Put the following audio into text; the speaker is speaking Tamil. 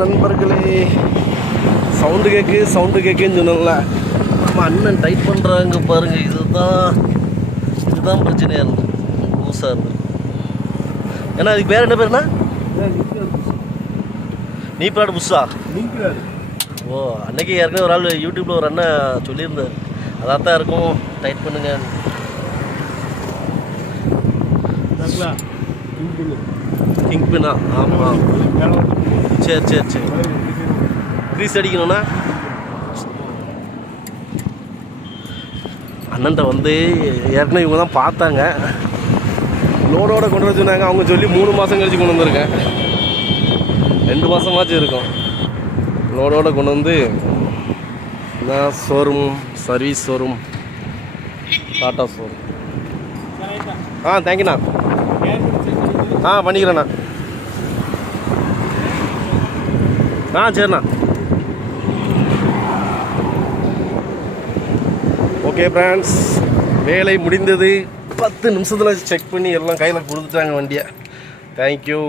நண்பர்களே, சவுண்டு கேட்குன்னு சொன்னோம்ல, நம்ம அண்ணன் டைட் பண்ணுறாங்க பாருங்க. இதுதான் பிரச்சனையாக இருந்தது, புதுசாக இருந்தது. ஏன்னா அதுக்கு பேர் என்ன பேருண்ணா? நீப்ராடு புதுசா? ஓ, அன்னைக்கு ஏற்கனவே ஒரு ஆள் யூடியூப்பில் ஒரு அண்ணன் சொல்லியிருந்தார், அதாக தான் இருக்கும், டைட் பண்ணுங்க. கிங் பின்னா? ஆமாம். சரி க்ரீஸ் அடிக்கணும்ண்ணா. அண்ணன்ட்ட வந்து ஏற்கனவே இவங்க தான் பார்த்தாங்க, லோடோட கொண்டு வர சொன்னாங்க. அவங்க சொல்லி 3 மாதம் கழிச்சு கொண்டு வந்திருக்கேன். 2 மாதமாச்சும் இருக்கும் லோடோட கொண்டு வந்து. நான் showroom, service showroom, tata showroom. தேங்க்யூண்ணா. பண்ணிக்கிறேண்ணா. சரிண்ணா. ஓகே ஃப்ரெண்ட்ஸ், வேலை முடிந்தது. 10 நிமிஷத்தில் செக் பண்ணி எல்லாம் கையில் கொடுத்துட்டாங்க வண்டியை. தேங்க்யூ.